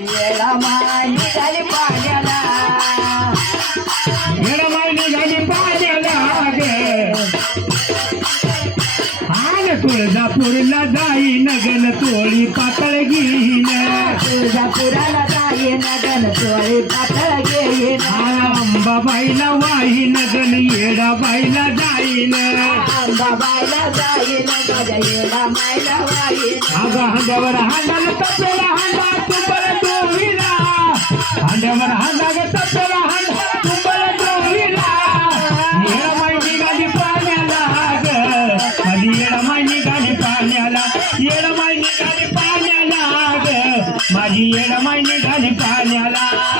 माय निघाली पाण्याला. येडमाई निघाली पाण्याला ग. आन तुळजापूरला जाई नगन तोळी पातळ घेईन. तुळजापुराला जाई नगन चोळी पातळ घेईन. अंबाबाईला वाही नगन येडाबाईला जाईन. अंबाबाईला जाईन माझ्या येळा मायला वाईन. अगं हांड्यावर हांडाला हांड्यावर हांडा ग तपेला हांडा तुंबल येडा येडमाई निघाली पाण्याला ग माझी येडमाई निघाली पाण्याला येडमाई निघाली पाण्याला ग माझी पाण्याला.